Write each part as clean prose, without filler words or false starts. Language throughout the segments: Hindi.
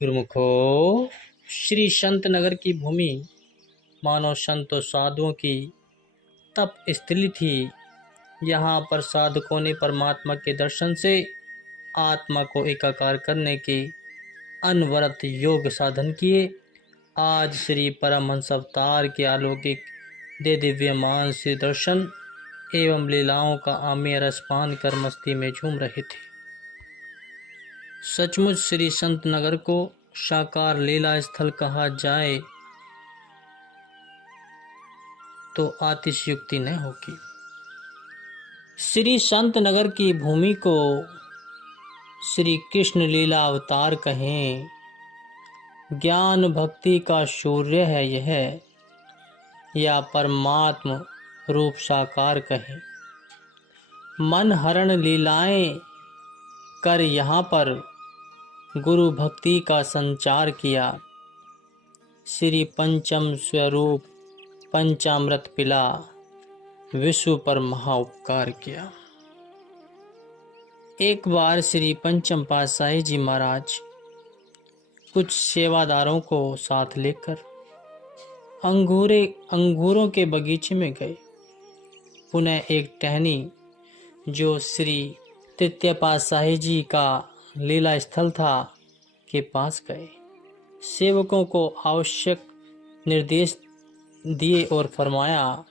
गुरुमुखो, श्री संत नगर की भूमि मानव संतों साधुओं की तप स्थली थी। यहाँ पर साधकों ने परमात्मा के दर्शन से आत्मा को एकाकार करने के अनवरत योग साधन किए। आज श्री परमहंस अवतार के अलौकिक दे दिव्यमान श्री दर्शन एवं लीलाओं का आमेर रसपान कर मस्ती में झूम रहे थे। सचमुच श्री संत नगर को साकार लीला स्थल कहा जाए तो अतिशयोक्ति न होगी। श्री संत नगर की भूमि को श्री कृष्ण लीला अवतार कहें, ज्ञान भक्ति का सूर्य है यह, या परमात्म रूप साकार कहें। मन हरण लीलाएं कर यहाँ पर गुरु भक्ति का संचार किया। श्री पंचम स्वरूप पंचामृत पिला विश्व पर महा उपकार किया। एक बार श्री पंचम पातशाही जी महाराज कुछ सेवादारों को साथ लेकर अंगूरों के बगीचे में गए। पुनः एक टहनी जो श्री तृतीय पातशाही जी का लीला स्थल था के पास गए। सेवकों को आवश्यक निर्देश दिए और फरमाया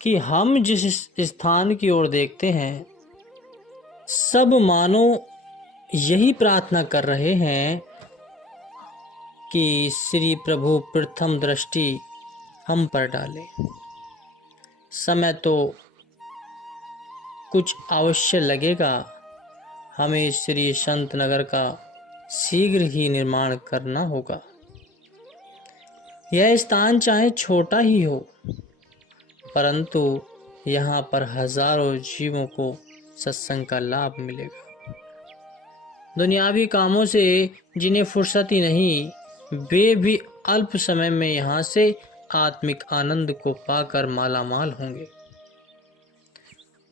कि हम जिस स्थान की ओर देखते हैं सब मानो यही प्रार्थना कर रहे हैं कि श्री प्रभु प्रथम दृष्टि हम पर डाले। समय तो कुछ अवश्य लगेगा, हमें श्री संत नगर का शीघ्र ही निर्माण करना होगा। यह स्थान चाहे छोटा ही हो, परंतु यहाँ पर हजारों जीवों को सत्संग का लाभ मिलेगा। दुनियावी कामों से जिन्हें फुर्सत ही नहीं, वे भी अल्प समय में यहाँ से आत्मिक आनंद को पाकर मालामाल होंगे।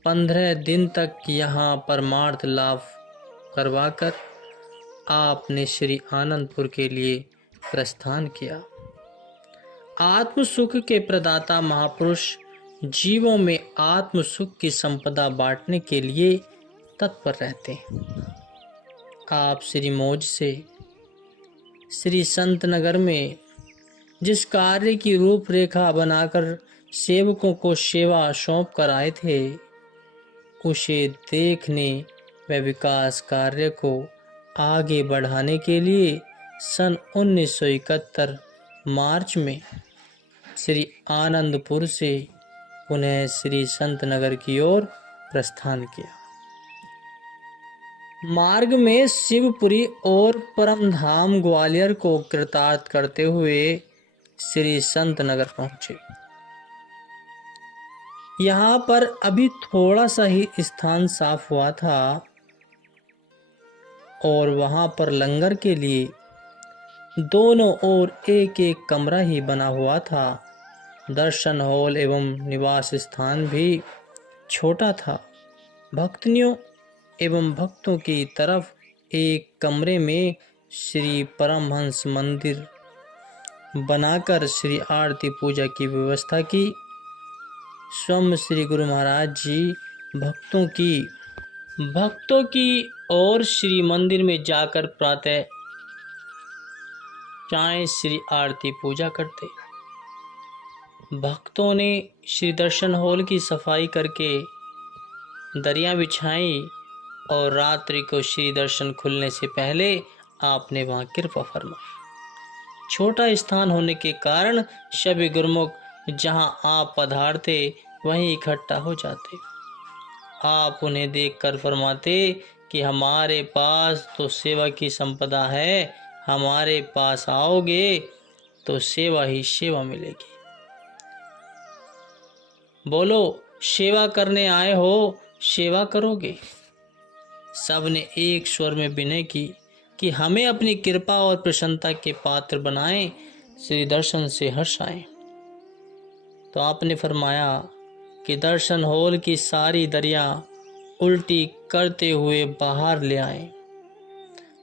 15 दिन तक यहाँ परमार्थ लाभ करवाकर आपने श्री आनंदपुर के लिए प्रस्थान किया। आत्म सुख के प्रदाता महापुरुष जीवों में आत्म सुख की संपदा बांटने के लिए तत्पर रहते हैं। आप श्री मौज से श्री संत नगर में जिस कार्य की रूपरेखा बनाकर सेवकों को सेवा सौंप कर आए थे, उसे देखने व विकास कार्य को आगे बढ़ाने के लिए सन 1971 मार्च में श्री आनंदपुर से पुनः श्री संत नगर की ओर प्रस्थान किया। मार्ग में शिवपुरी और परमधाम ग्वालियर को कृतार्थ करते हुए श्री संत नगर पहुंचे। यहाँ पर अभी थोड़ा सा ही स्थान साफ हुआ था और वहां पर लंगर के लिए दोनों ओर एक एक कमरा ही बना हुआ था। दर्शन हॉल एवं निवास स्थान भी छोटा था। भक्तनियों एवं भक्तों की तरफ एक कमरे में श्री परमहंस मंदिर बनाकर श्री आरती पूजा की व्यवस्था की। स्वयं श्री गुरु महाराज जी भक्तों की और श्री मंदिर में जाकर प्रातः चाहे श्री आरती पूजा करते। भक्तों ने श्री दर्शन हॉल की सफाई करके दरियां बिछाई और रात्रि को श्री दर्शन खुलने से पहले आपने वहां कृपा फरमाई। छोटा स्थान होने के कारण सभी गुरुमुख जहां आप पधारते वहीं इकट्ठा हो जाते। आप उन्हें देखकर फरमाते कि हमारे पास तो सेवा की संपदा है, हमारे पास आओगे तो सेवा ही सेवा मिलेगी। बोलो, सेवा करने आए हो, सेवा करोगे। सबने एक स्वर में विनय की कि हमें अपनी कृपा और प्रसन्नता के पात्र बनाएं, श्री दर्शन से हर्ष आए। तो आपने फरमाया कि दर्शन हॉल की सारी दरिया उल्टी करते हुए बाहर ले आए।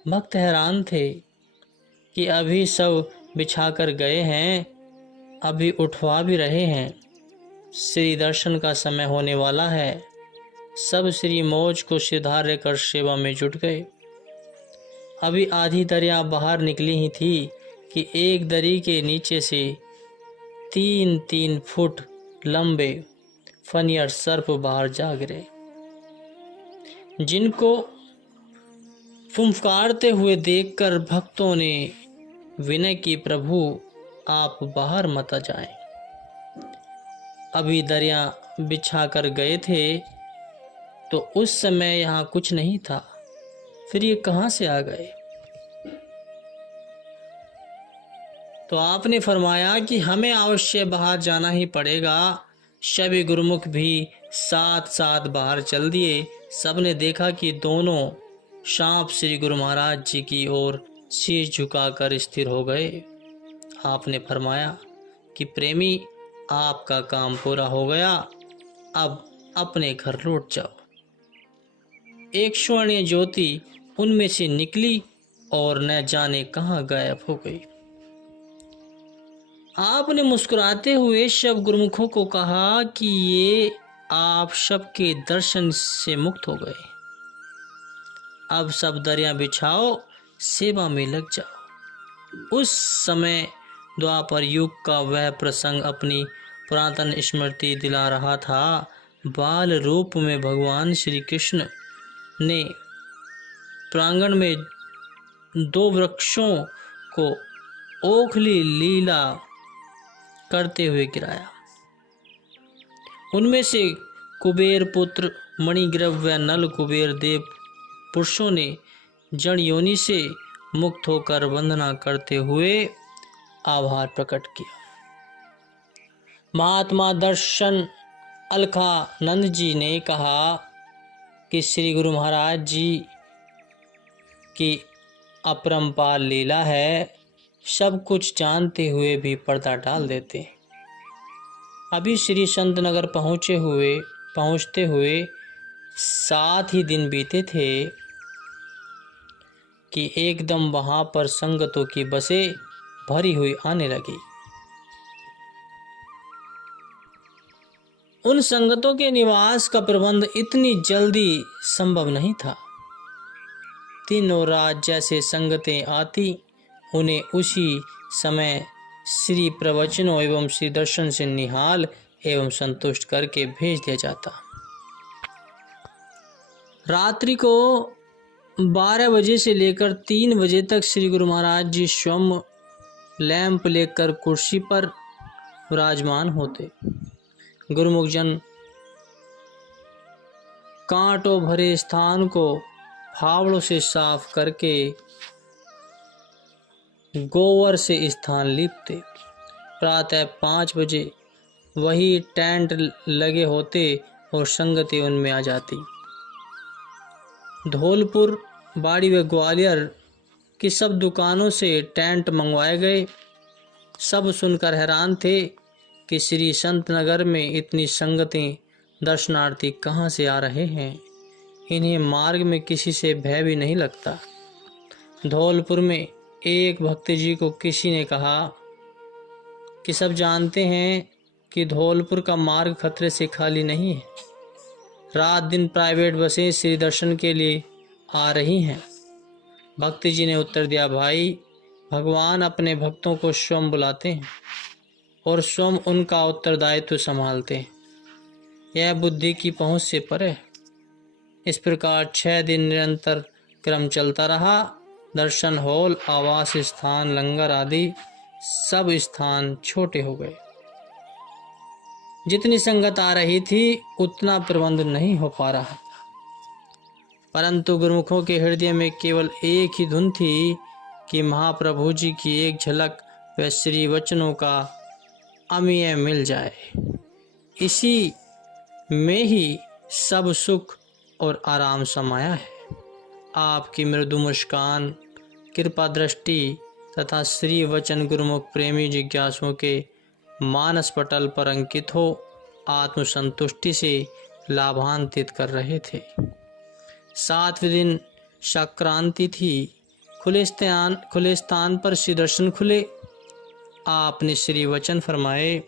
भक्त हैरान थे कि अभी सब बिछाकर गए हैं, अभी उठवा भी रहे हैं। श्री दर्शन का समय होने वाला है। सब श्री मौज को सिधारे कर सेवा में जुट गए। अभी आधी दरिया बाहर निकली ही थी कि एक दरी के नीचे से 3-3 फुट लंबे फनियर सर्प बाहर जा गिरे, जिनको फुंफकारते हुए देखकर भक्तों ने विनय की, प्रभु आप बाहर मत जाएं। अभी दरिया बिछा कर गए थे तो उस समय यहाँ कुछ नहीं था, फिर ये कहाँ से आ गए? तो आपने फरमाया कि हमें अवश्य बाहर जाना ही पड़ेगा। सभी गुरुमुख भी साथ साथ बाहर चल दिए। सबने देखा कि दोनों सांप श्री गुरु महाराज जी की ओर शीश झुकाकर स्थिर हो गए। आपने फरमाया कि प्रेमी, आपका काम पूरा हो गया, अब अपने घर लौट जाओ। एक स्वर्णीय ज्योति उनमें से निकली और न जाने कहाँ गायब हो गई। आपने मुस्कुराते हुए सब गुरुमुखों को कहा कि ये आप सबके दर्शन से मुक्त हो गए। अब सब दरिया बिछाओ, सेवा में लग जाओ। उस समय द्वापर युग का वह प्रसंग अपनी पुरातन स्मृति दिला रहा था। बाल रूप में भगवान श्री कृष्ण ने प्रांगण में 2 वृक्षों को ओखली लीला करते हुए गिराया। उनमें से कुबेर पुत्र मणिग्रव व नल कुबेर देव पुरुषों ने जड़ योनि से मुक्त होकर वंदना करते हुए आभार प्रकट किया। महात्मा दर्शन अलखानंद जी ने कहा कि श्री गुरु महाराज जी की अपरंपार लीला है, सब कुछ जानते हुए भी पर्दा डाल देते। अभी श्री संत नगर पहुँचते हुए 7 ही दिन बीते थे कि एकदम वहां पर संगतों की बसें भरी हुई आने लगी। उन संगतों के निवास का प्रबंध इतनी जल्दी संभव नहीं था। तीनों रात जैसे संगतें आती, उन्हें उसी समय श्री प्रवचनों एवं श्री दर्शन से निहाल एवं संतुष्ट करके भेज दिया जाता। रात्रि को 12 बजे से लेकर 3 बजे तक श्री गुरु महाराज जी स्वयं लैंप लेकर कुर्सी पर विराजमान होते। गुरुमुख जन कांटों भरे स्थान को फावड़ों से साफ करके गोवर से स्थान लीपते। प्रातः 5 बजे वही टेंट लगे होते और संगति उनमें आ जाती। धौलपुर, बाड़ी व ग्वालियर की सब दुकानों से टेंट मंगवाए गए। सब सुनकर हैरान थे कि श्री संत नगर में इतनी संगतें दर्शनार्थी कहाँ से आ रहे हैं। इन्हें मार्ग में किसी से भय भी नहीं लगता। धौलपुर में एक भक्त जी को किसी ने कहा कि सब जानते हैं कि धौलपुर का मार्ग खतरे से खाली नहीं है। रात दिन प्राइवेट बसें श्री दर्शन के लिए आ रही हैं। भक्त जी ने उत्तर दिया, भाई, भगवान अपने भक्तों को स्वयं बुलाते हैं और स्वयं उनका उत्तरदायित्व संभालते हैं। यह बुद्धि की पहुंच से परे है। इस प्रकार 6 दिन निरंतर क्रम चलता रहा। दर्शन हॉल, आवास स्थान, लंगर आदि सब स्थान छोटे हो गए। जितनी संगत आ रही थी उतना प्रबंध नहीं हो पा रहा था, परंतु गुरुमुखों के हृदय में केवल एक ही धुन थी कि महाप्रभु जी की एक झलक व श्री वचनों का अमीय मिल जाए। इसी में ही सब सुख और आराम समाया है। आपकी मृदु मुस्कान, कृपा दृष्टि तथा श्री वचन गुरुमुख प्रेमी जिज्ञासुओं के मानस पटल पर अंकित हो आत्मसंतुष्टि से लाभान्वित कर रहे थे। 7वें दिन संक्रांति थी खुले स्थान पर श्री दर्शन खुले। आपने श्री वचन फरमाए,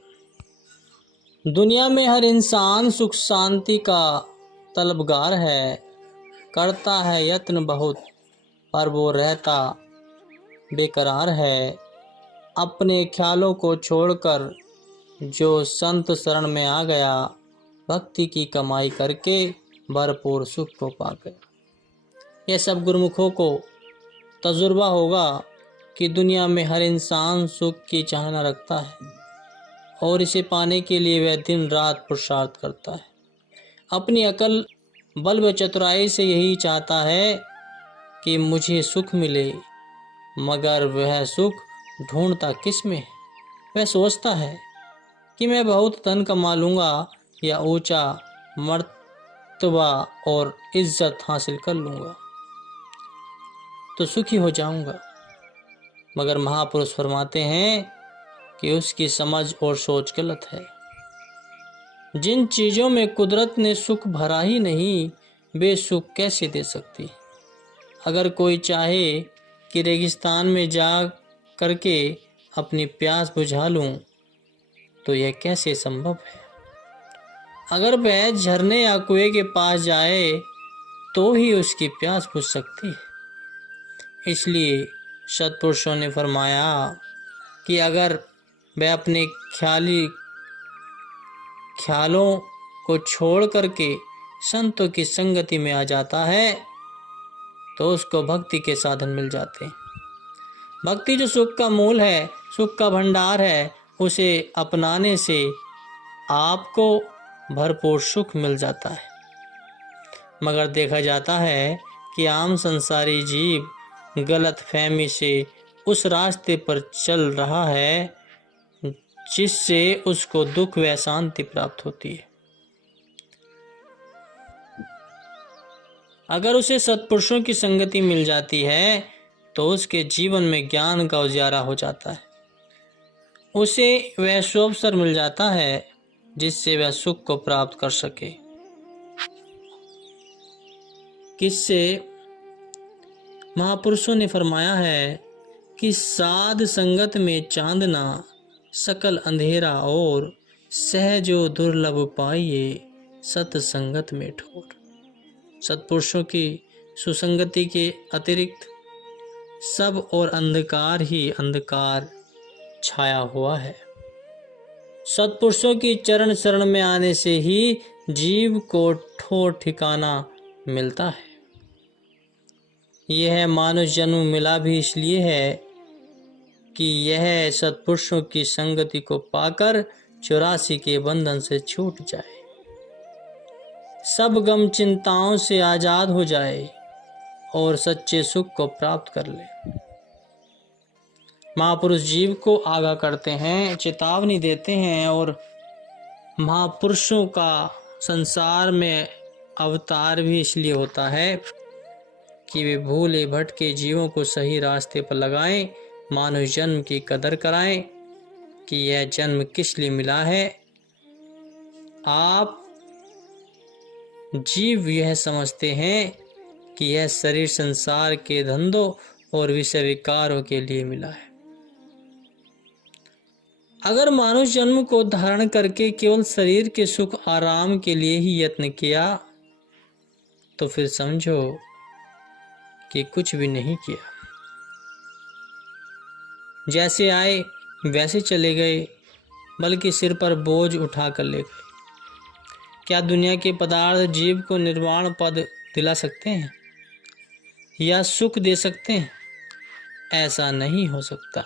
दुनिया में हर इंसान सुख शांति का तलबगार है, करता है यत्न बहुत पर वो रहता बेकरार है। अपने ख्यालों को छोड़कर जो संत शरण में आ गया, भक्ति की कमाई करके भरपूर सुख को पा गया। यह सब गुरुमुखों को तजुर्बा होगा कि दुनिया में हर इंसान सुख की चाहना रखता है और इसे पाने के लिए वह दिन रात पुरुषार्थ करता है। अपनी अकल बल व चतुराई से यही चाहता है कि मुझे सुख मिले, मगर वह सुख ढूंढता किस में है? वह सोचता है कि मैं बहुत धन कमा लूँगा या ऊंचा मर्तबा और इज्जत हासिल कर लूँगा तो सुखी हो जाऊँगा। मगर महापुरुष फरमाते हैं कि उसकी समझ और सोच गलत है। जिन चीज़ों में कुदरत ने सुख भरा ही नहीं, वे सुख कैसे दे सकती? अगर कोई चाहे कि रेगिस्तान में जा करके अपनी प्यास बुझा लूं, तो यह कैसे संभव है? अगर वह झरने या कुएं के पास जाए तो ही उसकी प्यास बुझ सकती है। इसलिए सत्पुरुषों ने फरमाया कि अगर वह अपने ख्यालों को छोड़ करके संतों की संगति में आ जाता है तो उसको भक्ति के साधन मिल जाते हैं। भक्ति जो सुख का मूल है, सुख का भंडार है, उसे अपनाने से आपको भरपूर सुख मिल जाता है। मगर देखा जाता है कि आम संसारी जीव गलत फहमी से उस रास्ते पर चल रहा है जिससे उसको दुख व शांति प्राप्त होती है। अगर उसे सत्पुरुषों की संगति मिल जाती है तो उसके जीवन में ज्ञान का उजाला हो जाता है। उसे वह अवसर मिल जाता है जिससे वह सुख को प्राप्त कर सके। किससे? महापुरुषों ने फरमाया है कि साध संगत में चांदना, सकल अंधेरा और सहजो दुर्लभ पाइए सत्संगत में ठोर। सत्पुरुषों की सुसंगति के अतिरिक्त सब और अंधकार ही अंधकार छाया हुआ है। सत्पुरुषों की चरण शरण में आने से ही जीव को ठोर ठिकाना मिलता है। यह मानव जन्म मिला भी इसलिए है कि यह सत्पुरुषों की संगति को पाकर 84 के बंधन से छूट जाए, सब गम चिंताओं से आजाद हो जाए और सच्चे सुख को प्राप्त कर ले। महापुरुष जीव को आगाह करते हैं, चेतावनी देते हैं और महापुरुषों का संसार में अवतार भी इसलिए होता है कि वे भूले भटके जीवों को सही रास्ते पर लगाएं, मानव जन्म की कदर कराएं कि यह जन्म किस लिए मिला है। आप जीव यह समझते हैं कि यह शरीर संसार के धंधों और विषय विकारों के लिए मिला है। अगर मानव जन्म को धारण करके केवल शरीर के सुख आराम के लिए ही यत्न किया तो फिर समझो कि कुछ भी नहीं किया। जैसे आए वैसे चले गए, बल्कि सिर पर बोझ उठा कर ले गए। क्या दुनिया के पदार्थ जीव को निर्वाण पद दिला सकते हैं या सुख दे सकते हैं? ऐसा नहीं हो सकता।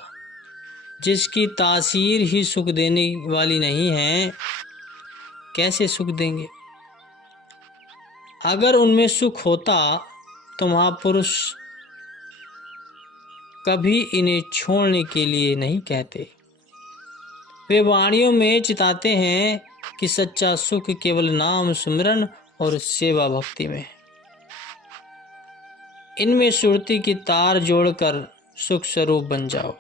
जिसकी तासीर ही सुख देने वाली नहीं है, कैसे सुख देंगे? अगर उनमें सुख होता तो महापुरुष कभी इन्हें छोड़ने के लिए नहीं कहते। वे वाणियों में चिताते हैं कि सच्चा सुख केवल नाम सुमिरन और सेवा भक्ति में है। इनमें सुरती की तार जोड़कर सुख स्वरूप बन जाओ।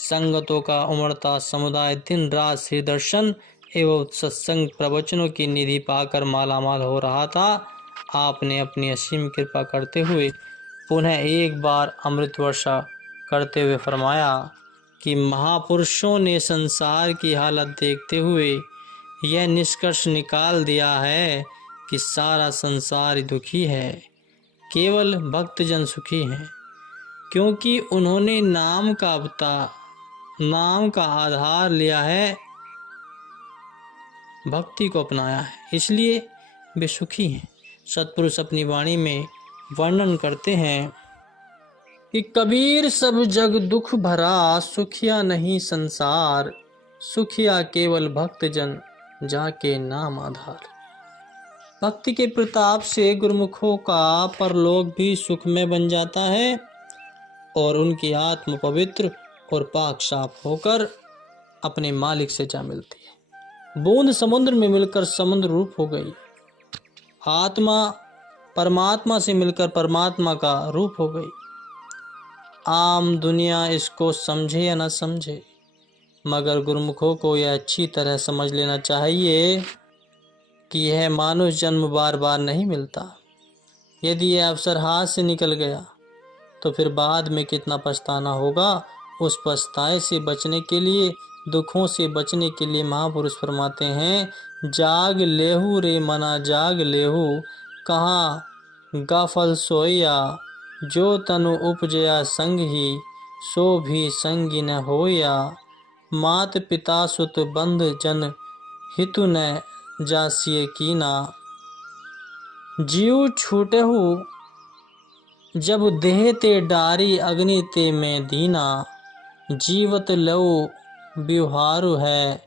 संगतों का उमड़ता समुदाय दिन रात श्री दर्शन एवं सत्संग प्रवचनों की निधि पाकर मालामाल हो रहा था। आपने अपनी असीम कृपा करते हुए पुनः एक बार अमृत वर्षा करते हुए फरमाया कि महापुरुषों ने संसार की हालत देखते हुए यह निष्कर्ष निकाल दिया है कि सारा संसार दुखी है, केवल भक्तजन सुखी हैं, क्योंकि उन्होंने नाम का आधार लिया है, भक्ति को अपनाया है, इसलिए वे सुखी हैं। सतपुरुष अपनी वाणी में वर्णन करते हैं कि कबीर सब जग दुख भरा, सुखिया नहीं संसार, सुखिया केवल भक्तजन जाके नाम आधार। भक्ति के प्रताप से गुरुमुखों का परलोक भी सुखमय बन जाता है और उनकी आत्म पवित्र और पाक साफ होकर अपने मालिक से जा मिलती है। बूंद समुद्र में मिलकर समुद्र रूप हो गई, आत्मा परमात्मा से मिलकर परमात्मा का रूप हो गई। आम दुनिया इसको समझे या न समझे, मगर गुरुमुखों को यह अच्छी तरह समझ लेना चाहिए कि यह मानुष जन्म बार बार नहीं मिलता। यदि यह अवसर हाथ से निकल गया तो फिर बाद में कितना पछताना होगा। उस पछताए से बचने के लिए, दुखों से बचने के लिए महापुरुष फरमाते हैं, जाग लेहू रे मना जाग लेहू, कहाँ गाफल सोया, जो तनु उपजया संग ही, सो भी संगी न होया, मात पिता सुत बंध जन हितु न जासिए कीना, जीव छूटहु जब देह ते डारी अग्नि ते में दीना, जीवत लऊ व्यवहारु है,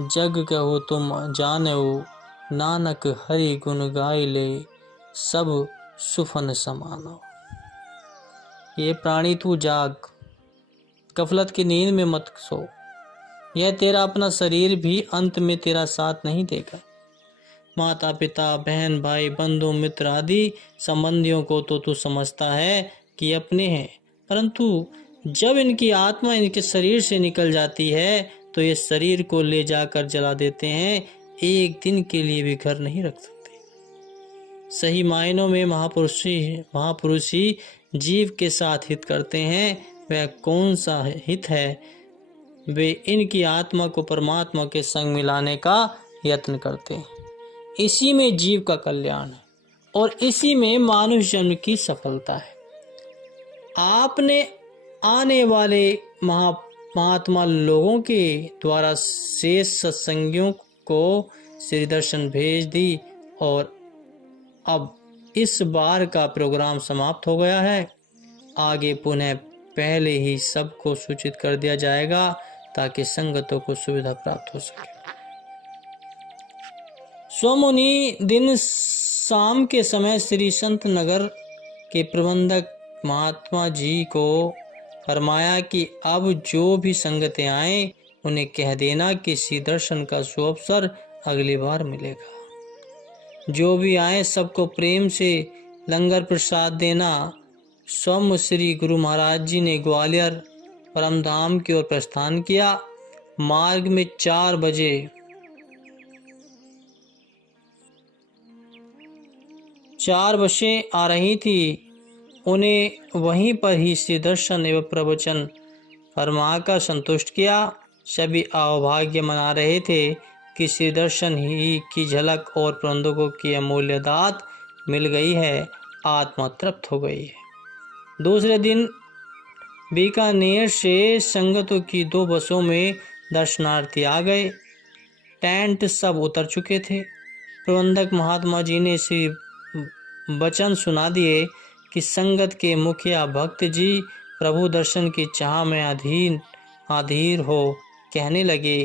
जग कहू तुम जानेऊ, नानक हरि गुण गाय ले, सब सुफन समानो। ये प्राणी तू जाग, गफलत की नींद में मत सो। यह तेरा अपना शरीर भी अंत में तेरा साथ नहीं देगा। माता पिता बहन भाई बंधु मित्र आदि संबंधियों को तो तू समझता है कि अपने हैं, परंतु जब इनकी आत्मा इनके शरीर से निकल जाती है तो ये शरीर को ले जाकर जला देते हैं, एक दिन के लिए भी घर नहीं रख सकते। सही मायनों में महापुरुष ही जीव के साथ हित करते हैं। वह कौन सा हित है? वे इनकी आत्मा को परमात्मा के संग मिलाने का यत्न करते हैं। इसी में जीव का कल्याण है और इसी में मानुष जन्म की सफलता है। आपने आने वाले महात्मा लोगों के द्वारा शेष सत्संगियों को श्री दर्शन भेज दी और अब इस बार का प्रोग्राम समाप्त हो गया है। आगे पुनः पहले ही सबको सूचित कर दिया जाएगा ताकि संगतों को सुविधा प्राप्त हो सके। सोमुनि दिन शाम के समय श्री संत नगर के प्रबंधक महात्मा जी को फरमाया कि अब जो भी संगतें आए उन्हें कह देना कि श्री दर्शन का सुअवसर अगली बार मिलेगा। जो भी आए सबको प्रेम से लंगर प्रसाद देना। स्वयं श्री गुरु महाराज जी ने ग्वालियर परमधाम की ओर प्रस्थान किया। मार्ग में 4 बजे चार बसें आ रही थी। उन्हें वहीं पर ही श्री दर्शन एवं प्रवचन फरमाकर संतुष्ट किया। सभी अभाग्य मना रहे थे कि श्री दर्शन ही की झलक और प्रबंधकों की अमूल्य दात मिल गई है। आत्मा तृप्त हो गई है। दूसरे दिन बीकानेर से संगतों की 2 बसों में दर्शनार्थी आ गए। टेंट सब उतर चुके थे। प्रबंधक महात्मा जी ने श्री वचन सुना दिए कि संगत के मुखिया भक्त जी प्रभु दर्शन की चाह में अधीर हो कहने लगे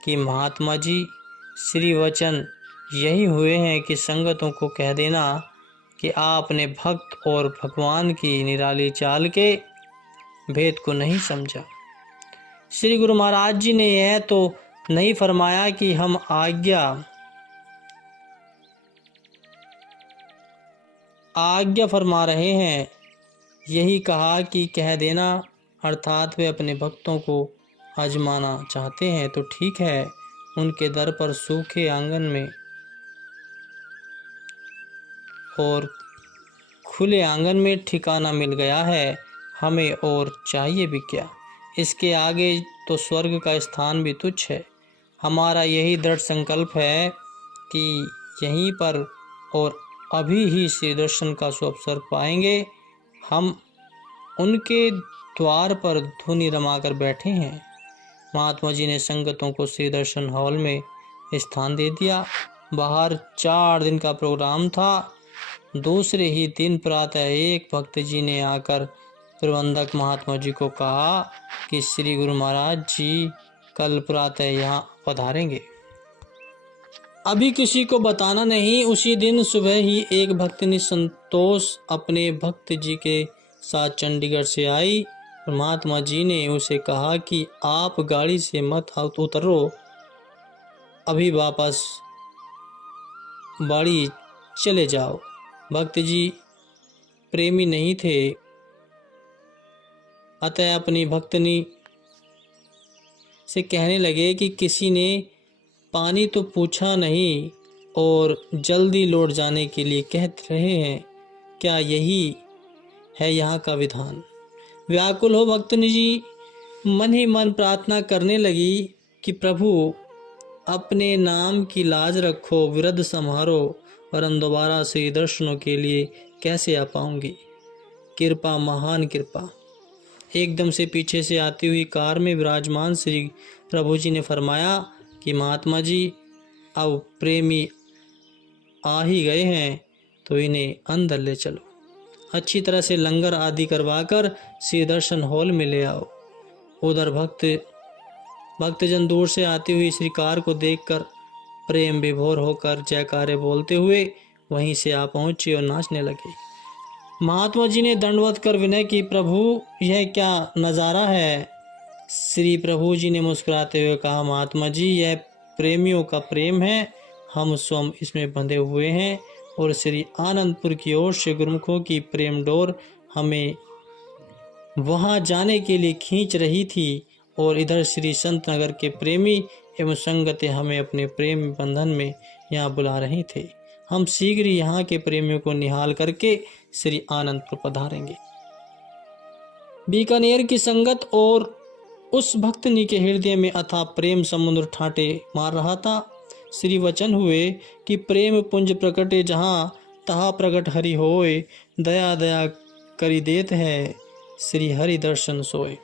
कि महात्मा जी श्री वचन यही हुए हैं कि संगतों को कह देना कि आपने भक्त और भगवान की निराली चाल के भेद को नहीं समझा। श्री गुरु महाराज जी ने यह तो नहीं फरमाया कि हम आज्ञा फरमा रहे हैं, यही कहा कि कह देना, अर्थात वे अपने भक्तों को आजमाना चाहते हैं तो ठीक है। उनके दर पर सूखे आंगन में और खुले आंगन में ठिकाना मिल गया है, हमें और चाहिए भी क्या। इसके आगे तो स्वर्ग का स्थान भी तुच्छ है। हमारा यही दृढ़ संकल्प है कि यहीं पर और अभी ही श्री दर्शन का सुअवसर पाएंगे। हम उनके द्वार पर धुनी रमाकर बैठे हैं। महात्मा जी ने संगतों को श्री दर्शन हॉल में स्थान दे दिया। बाहर 4 दिन का प्रोग्राम था। दूसरे ही दिन प्रातः एक भक्त जी ने आकर प्रबंधक महात्मा जी को कहा कि श्री गुरु महाराज जी कल प्रातः यहाँ पधारेंगे। अभी किसी को बताना नहीं। उसी दिन सुबह ही एक भक्तनी संतोष अपने भक्त जी के साथ चंडीगढ़ से आई। महात्मा जी ने उसे कहा कि आप गाड़ी से मत उतरो, अभी वापस बाड़ी चले जाओ। भक्त जी प्रेमी नहीं थे, अतः अपनी भक्तनी से कहने लगे कि किसी ने पानी तो पूछा नहीं और जल्दी लौट जाने के लिए कह रहे हैं, क्या यही है यहाँ का विधान। व्याकुल हो भक्तनी जी मन ही मन प्रार्थना करने लगी कि प्रभु अपने नाम की लाज रखो, विरध संहारो, वरन दोबारा श्री दर्शनों के लिए कैसे आ पाऊंगी। कृपा, महान कृपा। एकदम से पीछे से आती हुई कार में विराजमान श्री प्रभु जी ने फरमाया कि महात्मा जी अब प्रेमी आ ही गए हैं तो इन्हें अंदर ले चलो। अच्छी तरह से लंगर आदि करवाकर श्री दर्शन हॉल में ले आओ। उधर भक्तजन दूर से आती हुई श्री कार को देखकर प्रेम विभोर होकर जयकारे बोलते हुए वहीं से आ पहुंचे और नाचने लगे। महात्मा जी ने दंडवत कर विनय की, प्रभु यह क्या नज़ारा है। श्री प्रभु जी ने मुस्कुराते हुए कहा, महात्मा जी यह प्रेमियों का प्रेम है, हम स्वयं इसमें बंधे हुए हैं और श्री आनंदपुर की ओर से गुरुमुखों की प्रेम डोर हमें वहां जाने के लिए खींच रही थी और इधर श्री संत नगर के प्रेमी एवं संगतें हमें अपने प्रेम बंधन में यहाँ बुला रहे थे। हम शीघ्र यहाँ के प्रेमियों को निहाल करके श्री आनंदपुर पधारेंगे। बीकानेर की संगत और उस भक्तनी के हृदय में अथाह प्रेम समुद्र ठाटे मार रहा था। श्री वचन हुए कि प्रेम पुंज प्रकटे जहाँ तहा प्रकट हरि होए, दया दया करी देत है श्री हरि दर्शन सोए।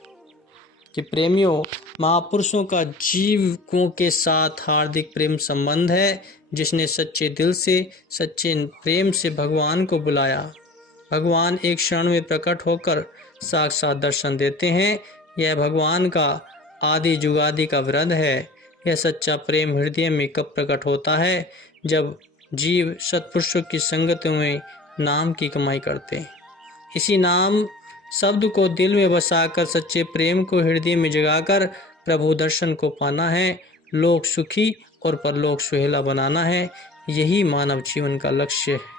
कि प्रेमियों, महापुरुषों का जीवों के साथ हार्दिक प्रेम संबंध है। जिसने सच्चे दिल से सच्चे प्रेम से भगवान को बुलाया, भगवान एक क्षण में प्रकट होकर साक्षात दर्शन देते हैं। यह भगवान का आदि जुगादि का व्रत है। यह सच्चा प्रेम हृदय में कब प्रकट होता है, जब जीव सत्पुरुषों की संगत में नाम की कमाई करते हैं। इसी नाम शब्द को दिल में बसाकर सच्चे प्रेम को हृदय में जगाकर प्रभु दर्शन को पाना है। लोक सुखी और परलोक सुहेला बनाना है। यही मानव जीवन का लक्ष्य है।